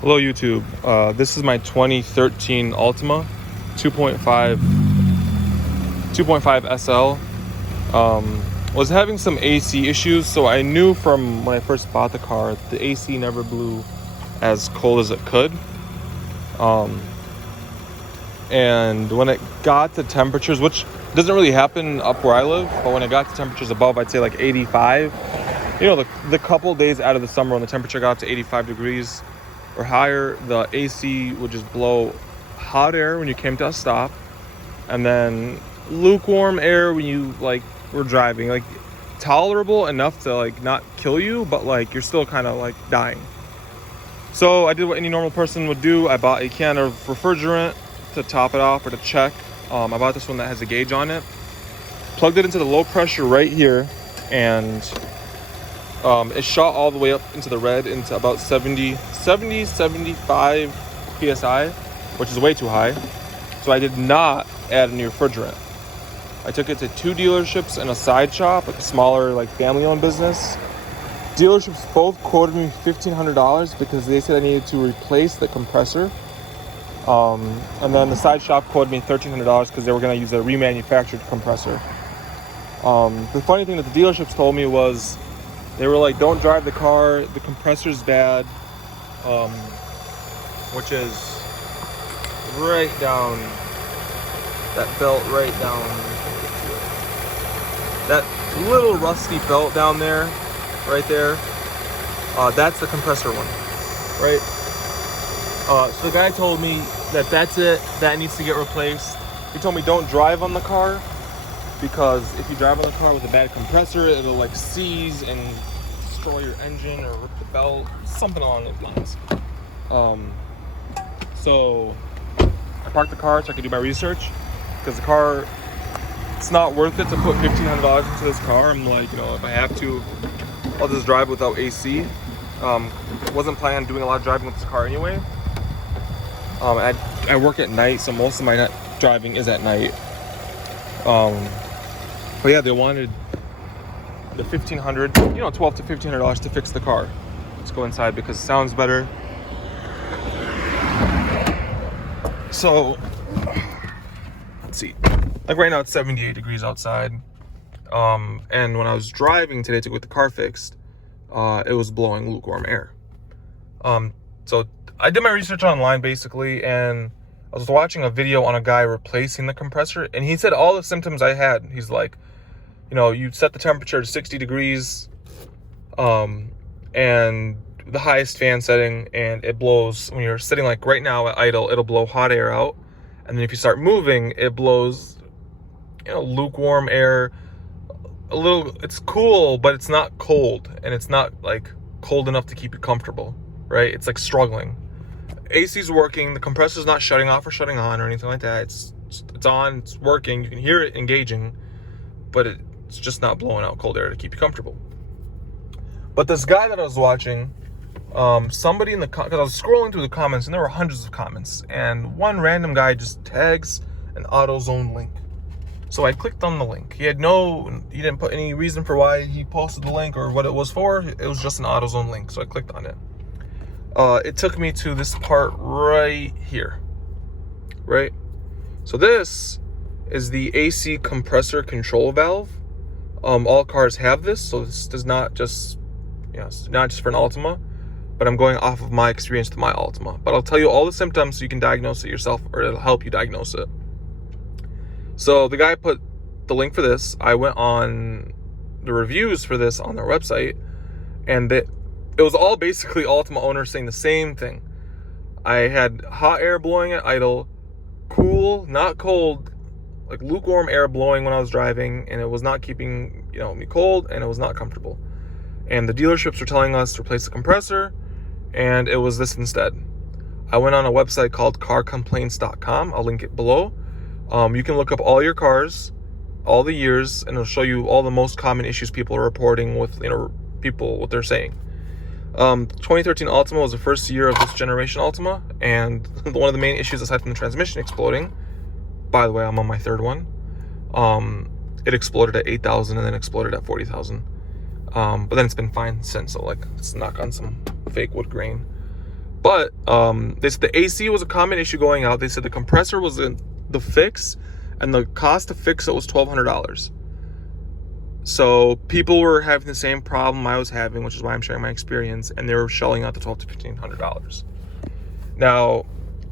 Hello YouTube. This is my 2013 Altima 2.5 SL. Was having some AC issues, so I knew from when I first bought the car the AC never blew as cold as it could. And when it got to temperatures, which doesn't really happen up where I live, but when it got to temperatures above, I'd say like 85, the couple days out of the summer when the temperature got to 85 degrees or higher, the AC would just blow hot air when you came to a stop, and then lukewarm air when you were driving, tolerable enough to not kill you, but you're still kind of dying. So I did what any normal person would do. I bought a can of refrigerant to top it off or to check. I bought this one that has a gauge on it, plugged it into the low pressure right here, and it shot all the way up into the red, into about 75 psi, which is way too high. So I did not add any refrigerant. I took it to 2 dealerships and a side shop, a smaller family-owned business. Dealerships both quoted me $1,500 because they said I needed to replace the compressor. And then the side shop quoted me $1,300 because they were going to use a remanufactured compressor. The funny thing that the dealerships told me was, they were like, don't drive the car, the compressor's bad, which is right down, that belt right down, that little rusty belt down there, right there, that's the compressor one, right? So the guy told me that that's it, that needs to get replaced. He told me don't drive on the car, because if you drive on the car with a bad compressor, it'll seize and destroy your engine or rip the belt, something along those lines. So I parked the car so I could do my research, because the car, it's not worth it to put $1,500 into this car. I'm like, if I have to, I'll just drive without AC. Wasn't planning on doing a lot of driving with this car anyway. I work at night, so most of my driving is at night. But yeah, they wanted the $1,500, $1,200 to $1,500 to fix the car. Let's go inside because it sounds better. So, let's see. Right now it's 78 degrees outside. And when I was driving today to get the car fixed, it was blowing lukewarm air. So I did my research online basically, and I was watching a video on a guy replacing the compressor, and he said all the symptoms I had. He's like, you set the temperature to 60 degrees, and the highest fan setting, and it blows, when you're sitting right now at idle, it'll blow hot air out. And then if you start moving, it blows, lukewarm air. It's cool, but it's not cold, and it's not cold enough to keep you comfortable, right? It's struggling. AC's working, the compressor's not shutting off or shutting on or anything like that. It's on, it's working, you can hear it engaging, but it's just not blowing out cold air to keep you comfortable. But this guy that I was watching, somebody because I was scrolling through the comments, and there were hundreds of comments, and one random guy just tags an AutoZone link. So I clicked on the link. He didn't put any reason for why he posted the link or what it was for. It was just an AutoZone link, so I clicked on it. It took me to this part right here, right? So this is the AC compressor control valve. All cars have this, so this does not just, it's not just for an Altima, but I'm going off of my experience with my Altima. But I'll tell you all the symptoms so you can diagnose it yourself, or it'll help you diagnose it. So the guy put the link for this. I went on the reviews for this on their website, and it was all basically Altima owners saying the same thing. I had hot air blowing at idle, cool, not cold, lukewarm air blowing when I was driving, and it was not keeping me cold, and it was not comfortable. And the dealerships were telling us to replace the compressor, and it was this instead. I went on a website called carcomplaints.com. I'll link it below. You can look up all your cars, all the years, and it'll show you all the most common issues people are reporting with, people, what they're saying. 2013 Altima was the first year of this generation Altima, and one of the main issues, aside from the transmission exploding, by the way, I'm on my third one, it exploded at 8,000 and then exploded at 40,000. But then it's been fine since, so let's knock on some fake wood grain. But they said the AC was a common issue going out. They said the compressor was the fix, and the cost to fix it was $1,200. So people were having the same problem I was having, which is why I'm sharing my experience, and they were shelling out the $1,200 to $1,500. Now,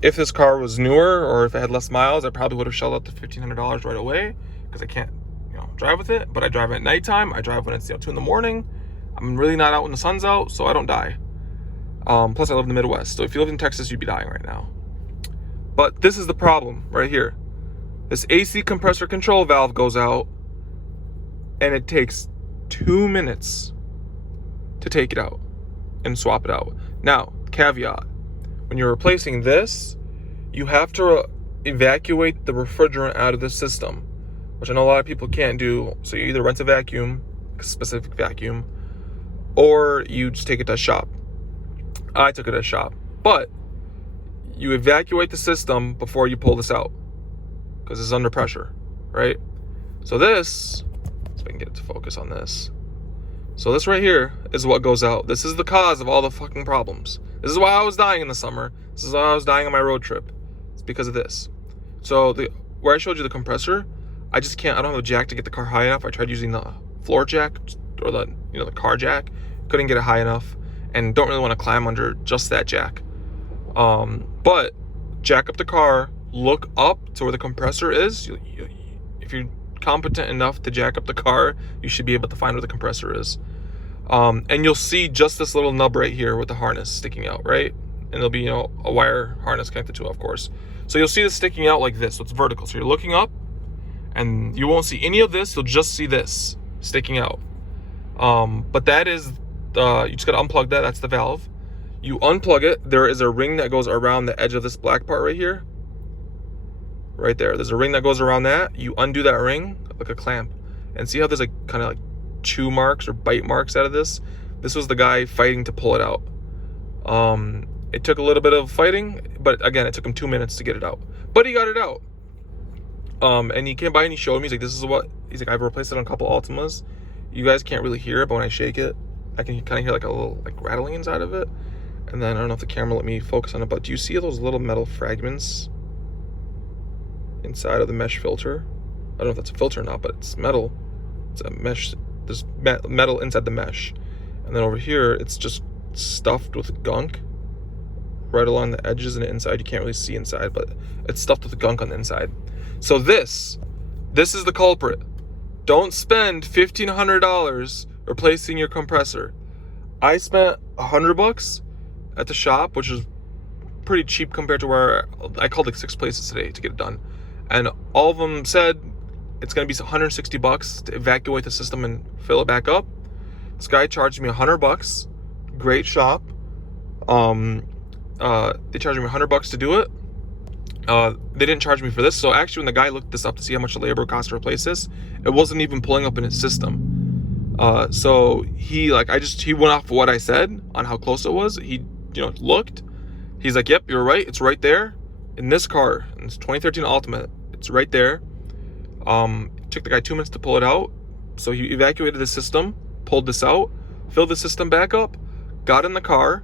if this car was newer or if it had less miles, I probably would have shelled out the $1,500 right away, because I can't, drive with it. But I drive at nighttime. I drive when it's 2 in the morning. I'm really not out when the sun's out, so I don't die. Plus, I live in the Midwest, so if you live in Texas, you'd be dying right now. But this is the problem right here. This AC compressor control valve goes out, and it takes 2 minutes to take it out and swap it out. Now, caveat, when you're replacing this, you have to evacuate the refrigerant out of the system, which I know a lot of people can't do. So you either rent a vacuum, a specific vacuum, or you just take it to a shop. I took it to a shop, but you evacuate the system before you pull this out, because it's under pressure, right? So this, if I can get it to focus on this. So this right here is what goes out. This is the cause of all the fucking problems. This is why I was dying in the summer. This is why I was dying on my road trip. It's because of this. So where I showed you the compressor, I just can't, I don't have a jack to get the car high enough. I tried using the floor jack or the car jack. Couldn't get it high enough, and don't really want to climb under just that jack. But jack up the car, look up to where the compressor is. If you're competent enough to jack up the car, you should be able to find where the compressor is. And you'll see just this little nub right here with the harness sticking out, right? And there'll be, a wire harness connected to it, of course. So you'll see this sticking out like this, so it's vertical. So you're looking up, and you won't see any of this. You'll just see this sticking out. But that is, you just gotta unplug that. That's the valve. You unplug it. There is a ring that goes around the edge of this black part right here. Right there. There's a ring that goes around that. You undo that ring like a clamp, and see how there's kind of like chew marks or bite marks out of this. This was the guy fighting to pull it out. It took a little bit of fighting, but again, it took him 2 minutes to get it out. But he got it out. And he came by and he showed me. He's like, "This is what." He's like, "I've replaced it on a couple Altimas. You guys can't really hear it, but when I shake it, I can kind of hear like a little rattling inside of it." And then I don't know if the camera let me focus on it, but do you see those little metal fragments inside of the mesh filter? I don't know if that's a filter or not, but it's metal. It's a mesh. There's metal inside the mesh. And then over here, it's just stuffed with gunk right along the edges and the inside. You can't really see inside, but it's stuffed with gunk on the inside. So this is the culprit. Don't spend $1,500 replacing your compressor. I spent $100 at the shop, which is pretty cheap compared to where I called like 6 places today to get it done. And all of them said it's going to be $160 to evacuate the system and fill it back up. This guy charged me $100. Great shop. They charged me $100 to do it. They didn't charge me for this. So actually, when the guy looked this up to see how much the labor cost to replace this, it wasn't even pulling up in his system. So he went off of what I said on how close it was. He looked. He's like, "Yep, you're right. It's right there in this car. It's 2013 Altima. It's right there." It took the guy 2 minutes to pull it out. So he evacuated the system, pulled this out, filled the system back up, got in the car,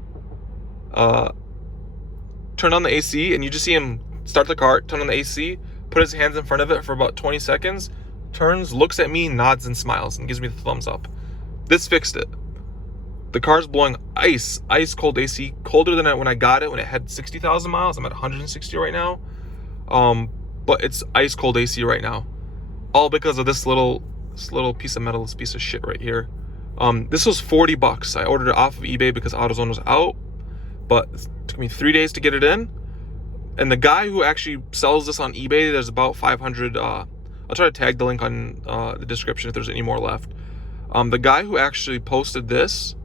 turned on the AC, and you just see him start the car, turn on the AC, put his hands in front of it for about 20 seconds, turns, looks at me, nods and smiles, and gives me the thumbs up. This fixed it. The car's blowing ice cold AC, colder than when I got it when it had 60,000 miles. I'm at 160 right now. But it's ice cold AC right now. All because of this little piece of metal, this piece of shit right here. This was $40. I ordered it off of eBay because AutoZone was out, but it took me 3 days to get it in. And the guy who actually sells this on eBay, there's about 500. I'll try to tag the link on the description if there's any more left. The guy who actually posted this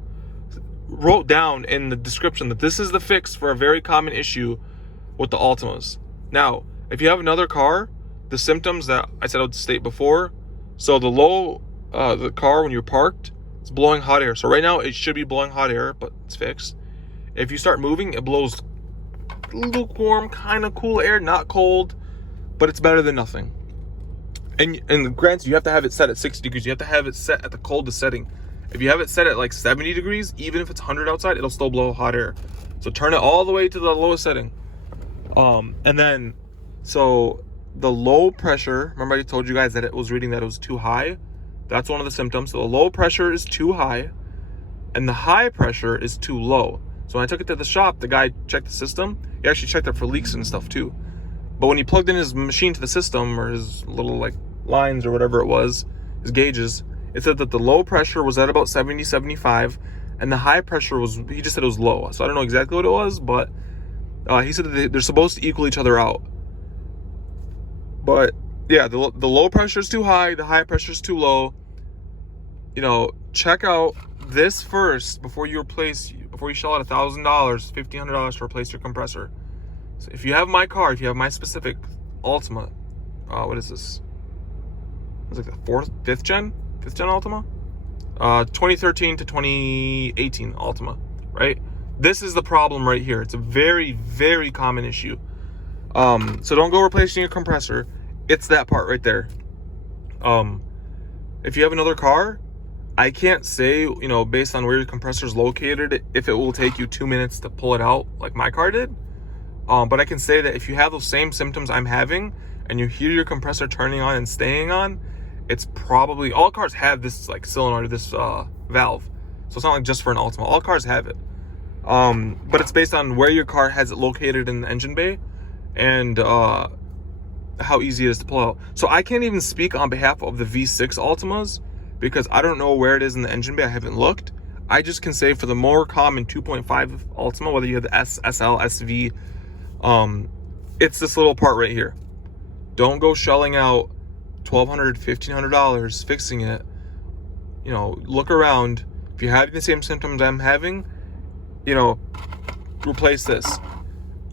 wrote down in the description that this is the fix for a very common issue with the Altimas. Now, if you have another car, the symptoms that I said I would state before. So the car when you're parked, it's blowing hot air. So right now it should be blowing hot air, but it's fixed. If you start moving, it blows lukewarm, kind of cool air, not cold, but it's better than nothing. And granted, you have to have it set at 60 degrees. You have to have it set at the coldest setting. If you have it set at like 70 degrees, even if it's 100 outside, it'll still blow hot air. So turn it all the way to the lowest setting. And then, so the low pressure, remember I told you guys that it was reading that it was too high? That's one of the symptoms. So the low pressure is too high and the high pressure is too low. So when I took it to the shop, the guy checked the system. He actually checked it for leaks and stuff too. But when he plugged in his machine to the system, or his little like lines or whatever it was, his gauges, it said that the low pressure was at about 70, 75, and the high pressure was, he just said it was low. So I don't know exactly what it was, but he said that they're supposed to equal each other out. But yeah, the low pressure is too high, the high pressure is too low. You know, check out this first before you shell out $1,000, $1,500 to replace your compressor. So if you have my car, if you have my specific Altima, what is this? It's like the fifth gen Altima, 2013 to 2018 Altima, right? This is the problem right here. It's a very, very common issue. So don't go replacing your compressor. It's that part right there. If you have another car, I can't say, you know, based on where your compressor is located, if it will take you 2 minutes to pull it out like my car did. But I can say that if you have those same symptoms I'm having and you hear your compressor turning on and staying on, it's probably, all cars have this like cylinder, this valve. So it's not like just for an Altima. All cars have it. But it's based on where your car has it located in the engine bay and how easy it is to pull out. So I can't even speak on behalf of the V6 Altimas because I don't know where it is in the engine bay. I haven't looked. I just can say for the more common 2.5 Altima, whether you have the S, SL, SV, it's this little part right here. Don't go shelling out $1,200, $1,500 fixing it. You know, look around. If you're having the same symptoms I'm having, you know, replace this.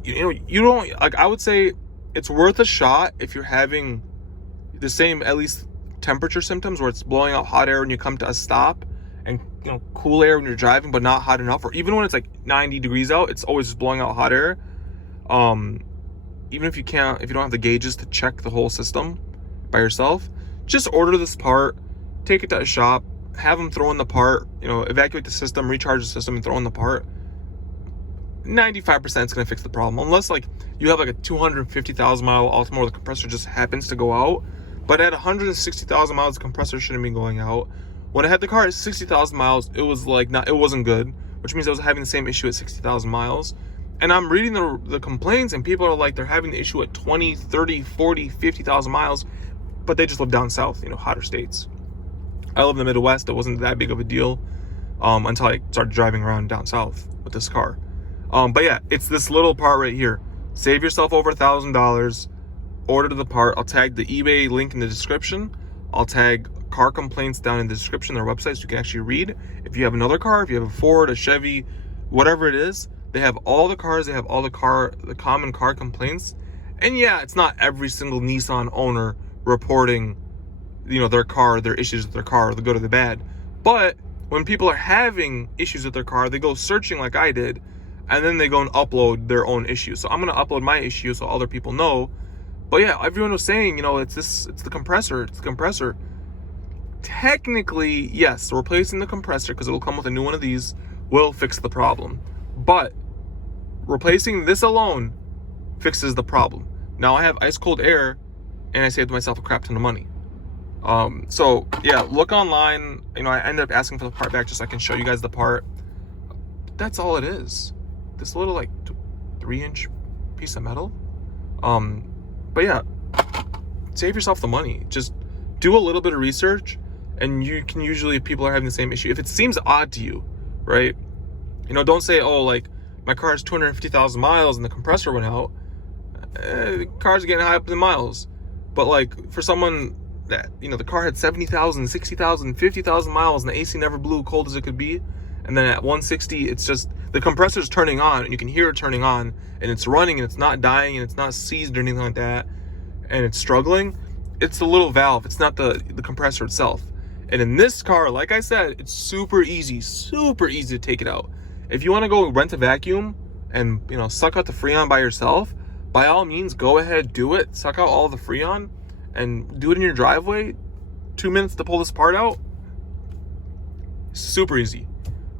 You know, you don't, like, I would say it's worth a shot if you're having the same, at least, temperature symptoms where it's blowing out hot air when you come to a stop and, you know, cool air when you're driving but not hot enough, or even when it's like 90 degrees out, it's always just blowing out hot air. Even if you don't have the gauges to check the whole system by yourself, just order this part, take it to a shop, have them throw in the part, you know, evacuate the system, recharge the system, and throw in the part. 95% is going to fix the problem, unless like you have like a 250,000 mile Altima where the compressor just happens to go out. But at 160,000 miles, the compressor shouldn't be going out. When I had the car at 60,000 miles, it was like it wasn't good, which means I was having the same issue at 60,000 miles. And I'm reading the complaints, and people are like, they're having the issue at 20, 30, 40, 50,000 miles, but they just live down south, you know, hotter states. I live in the Midwest. It wasn't that big of a deal until I started driving around down south with this car. But yeah, it's this little part right here. Save yourself over $1,000. Order the part. I'll tag the eBay link in the description. I'll tag car complaints down in the description, their website, so you can actually read. If you have another car, if you have a Ford, a Chevy, whatever it is, they have all the cars. They have all the common car complaints. And yeah, it's not every single Nissan owner reporting, you know, their issues with their car, the good or the bad. But when people are having issues with their car, they go searching like I did, and then they go and upload their own issues. So I'm gonna upload my issue so other people know. But yeah, everyone was saying, you know, it's the compressor. It's the compressor. Technically, yes, replacing the compressor, because it'll come with a new one of these, will fix the problem. But replacing this alone fixes the problem. Now I have ice cold air, and I saved myself a crap ton of money. So yeah, look online. You know, I ended up asking for the part back just so I can show you guys the part. But that's all it is. This little like 3-inch piece of metal. But yeah, save yourself the money. Just do a little bit of research, and you can usually, if people are having the same issue, if it seems odd to you, right? You know, don't say, oh, like my car has 250,000 miles and the compressor went out. The car's getting high up in miles. But like for someone that, you know, the car had 70,000, 60,000, 50,000 miles and the AC never blew, cold as it could be. And then at 160, it's just, the compressor's turning on and you can hear it turning on and it's running and it's not dying and it's not seized or anything like that. And it's struggling. It's the little valve. It's not the compressor itself. And in this car, like I said, it's super easy to take it out. If you want to go rent a vacuum and, you know, suck out the Freon by yourself, by all means, go ahead, do it. Suck out all the Freon and do it in your driveway. 2 minutes to pull this part out. Super easy.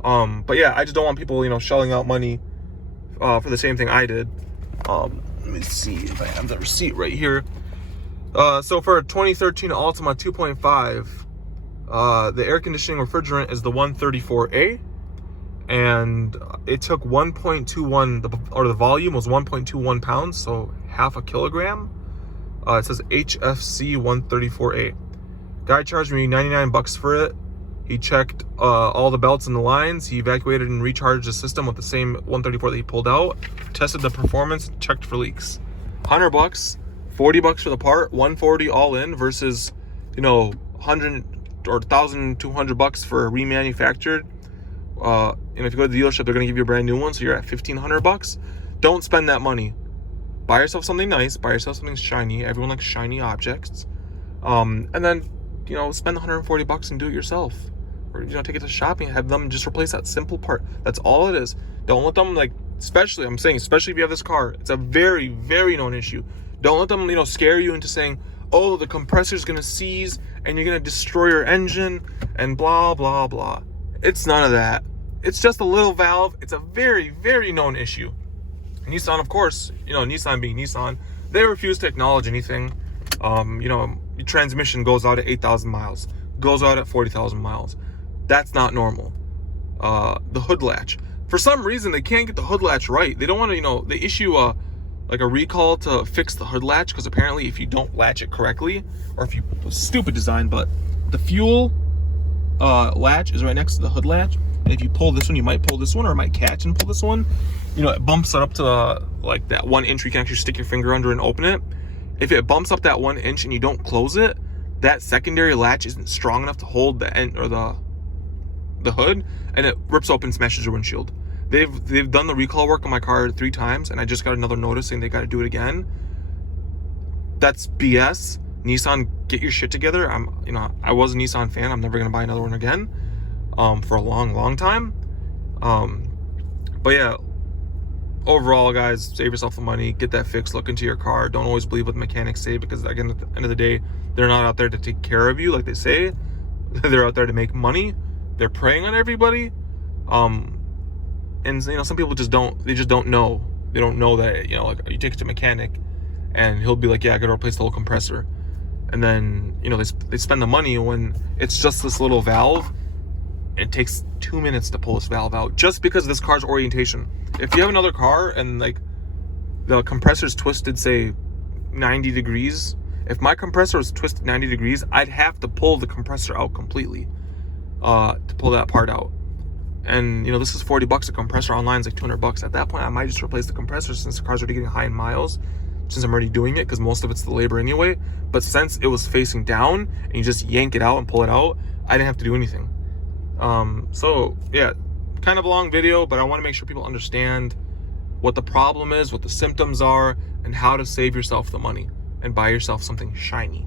But yeah, I just don't want people, you know, shelling out money for the same thing I did. Let me see if I have the receipt right here. So for a 2013 Altima 2.5, the air conditioning refrigerant is the 134A, and it took 1.21, or the volume was 1.21 pounds, so half a kilogram. It says HFC 134A. Guy charged me 99 bucks for it. He checked all the belts and the lines. He evacuated and recharged the system with the same 134 that he pulled out. Tested the performance, checked for leaks. 100 bucks, 40 bucks for the part, 140 all in versus, 100 or 1,200 bucks for remanufactured. And if you go to the dealership, they're gonna give you a brand new one, so you're at 1,500 bucks. Don't spend that money. Buy yourself something nice. Buy yourself something shiny. Everyone likes shiny objects. And then, spend 140 bucks and do it yourself. Or, take it to shopping and have them just replace that simple part. That's all it is. Don't let them, especially if you have this car, it's a very, very known issue. Don't let them, scare you into saying, oh, the compressor's gonna seize and you're gonna destroy your engine and blah, blah, blah. It's none of that. It's just a little valve. It's a very, very known issue. Nissan, of course, Nissan being Nissan, they refuse to acknowledge anything. Your transmission goes out at 8,000 miles, goes out at 40,000 miles. That's not normal. The hood latch. For some reason, they can't get the hood latch right. They don't want to, they issue a recall to fix the hood latch, because apparently if you don't latch it correctly, or if you, stupid design, but the fuel latch is right next to the hood latch. And if you pull this one, you might pull this one, or it might catch and pull this one. It bumps it up to that 1 inch where you can actually stick your finger under and open it. If it bumps up that 1 inch and you don't close it, that secondary latch isn't strong enough to hold the end or the hood, and it rips open, smashes your windshield. They've done the recall work on my car 3 times, and I just got another notice saying they got to do it again. That's BS. Nissan, get your shit together. I was a Nissan fan. I'm never gonna buy another one again, for a long, long time. But yeah, overall, guys, save yourself the money. Get that fixed. Look into your car. Don't always believe what the mechanics say, because again, at the end of the day, they're not out there to take care of you like they say. They're out there to make money. They're preying on everybody. And some people just don't know. They don't know that, you take it to a mechanic and he'll be like, yeah, I gotta replace the whole compressor. And then, they spend the money when it's just this little valve. It takes 2 minutes to pull this valve out, just because of this car's orientation. If you have another car and the compressor's twisted, say 90 degrees, if my compressor was twisted 90 degrees, I'd have to pull the compressor out completely to pull that part out. And this is 40 bucks. A compressor online is like 200 bucks. At that point, I might just replace the compressor, since the car's already getting high in miles, since I'm already doing it, because most of it's the labor anyway. But since it was facing down and you just yank it out and pull it out, I didn't have to do anything. So yeah, kind of a long video, but I want to make sure people understand what the problem is, what the symptoms are, and how to save yourself the money and buy yourself something shiny.